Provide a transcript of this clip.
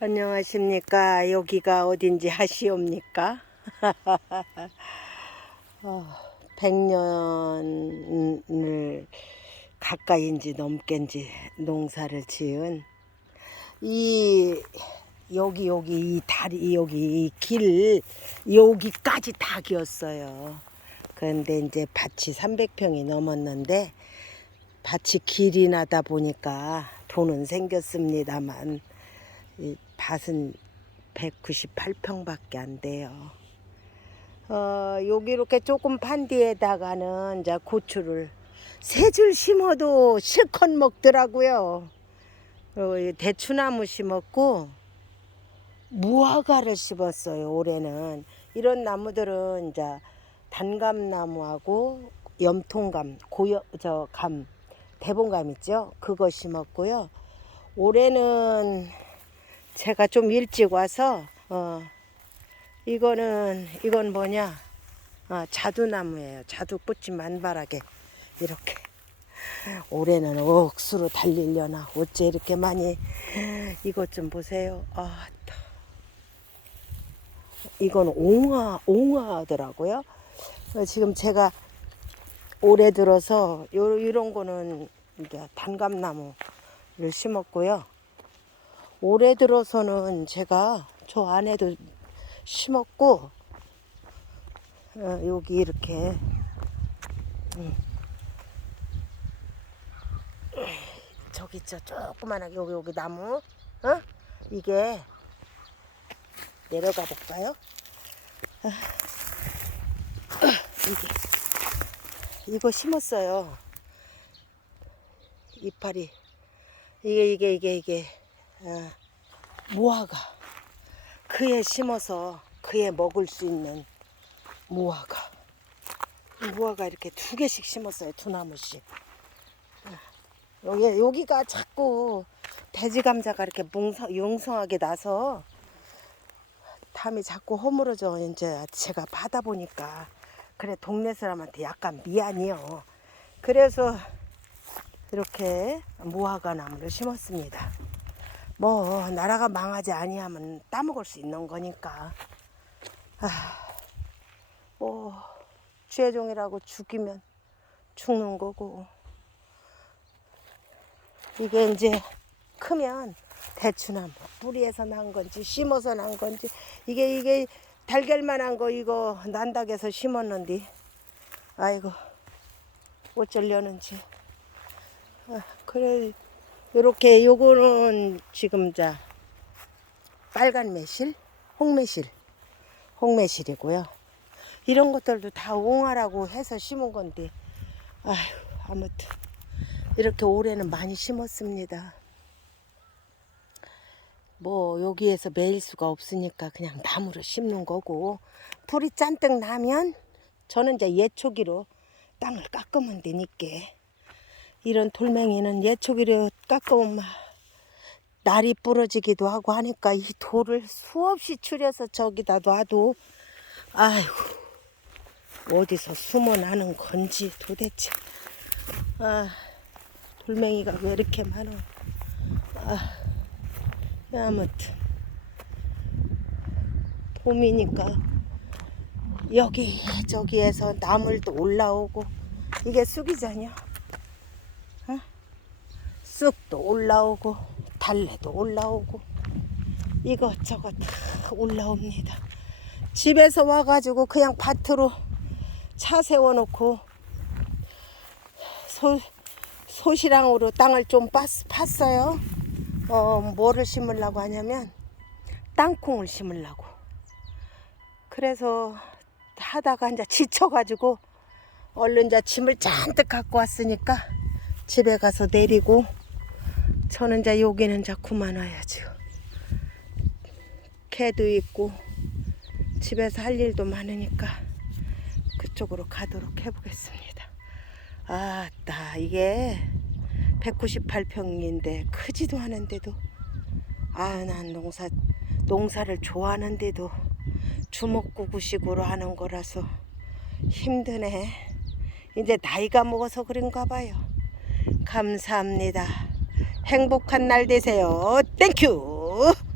안녕하십니까. 여기가 어딘지 하시옵니까? 어, 100년을 가까이인지 넘게인지 농사를 지은 이 여기 여기 이 다리 여기 이 길 여기까지 다 기었어요. 그런데 이제 밭이 300평이 넘었는데 밭이 길이 나다 보니까 돈은 생겼습니다만 이 밭은 198평밖에 안 돼요. 어, 여기 이렇게 조금 판 뒤에다가는 이제 고추를 세 줄 심어도 실컷 먹더라고요. 어, 이 대추나무 심었고 무화과를 심었어요. 올해는 이런 나무들은 이제 단감나무하고 염통감, 고여 저감 대봉감 있죠? 그거 심었고요. 올해는 제가 좀 일찍 와서 어 이거는 이건 뭐냐? 아, 자두나무예요. 자두 꽃이 만발하게 이렇게 올해는 억수로 달리려나 어째 이렇게 많이 이것 좀 보세요. 아, 따. 이건 옹화 옹화더라고요. 어, 지금 제가 올해 들어서 요 이런 거는 이제 단감나무를 심었고요. 올해 들어서는 제가 저 안에도 심었고 어, 여기 이렇게 음. 저기 있죠 조그만하게 여기 여기 나무 어 이게 내려가 볼까요? 아, 이게 이거 심었어요. 이파리 이게 이게 이게 이게 아, 무화과 그에 심어서 그에 먹을 수 있는 무화과 무화과 이렇게 두 개씩 심었어요 두 나무씩 아, 여기 여기가 자꾸 돼지 감자가 이렇게 뭉성, 용성하게 나서 담이 자꾸 허물어져 이제 제가 받아 보니까 그래 동네 사람한테 약간 미안해요. 그래서 이렇게 무화과 나무를 심었습니다. 뭐 나라가 망하지 아니하면 따먹을 수 있는 거니까. 아, 뭐 죄종이라고 죽이면 죽는 거고. 이게 이제 크면 대추나무 뿌리에서 난 건지 심어서 난 건지 이게 이게 달걀만 한 거 이거 난닥에서 심었는데 아이고 어쩌려는지 아, 그래 요렇게 요거는 지금 자 빨간 매실 홍매실 홍매실이고요 이런 것들도 다 옹화라고 해서 심은 건데 아휴 아무튼 이렇게 올해는 많이 심었습니다. 뭐 여기에서 매일 수가 없으니까 그냥 나무로 심는 거고 풀이 잔뜩 나면 저는 이제 예초기로 땅을 깎으면 되니까 이런 돌멩이는 예초기로 막 날이 부러지기도 하고 하니까 이 돌을 수없이 추려서 저기다 놔도 아이고 어디서 숨어 나는 건지 도대체 아 돌멩이가 왜 이렇게 많아 아 아무튼 봄이니까 여기 저기에서 나물도 올라오고 이게 어? 쑥도 올라오고 달래도 올라오고 이것저것 다 올라옵니다 집에서 와가지고 그냥 밭으로 차 세워놓고 소, 소시랑으로 땅을 좀 팠, 팠어요 어, 뭐를 심으려고 하냐면 땅콩을 심으려고. 그래서 하다가 이제 지쳐가지고 얼른 이제 짐을 잔뜩 갖고 왔으니까 집에 가서 내리고 저는 이제 여기는 이제 그만 와야죠. 개도 있고 집에서 할 일도 많으니까 그쪽으로 가도록 해보겠습니다. 아따 이게 198평인데 크지도 않은데도 아 난 농사 농사를 좋아하는데도 주먹구구식으로 하는 거라서 힘드네. 이제 나이가 먹어서 그런가 봐요. 감사합니다. 행복한 날 되세요. 땡큐.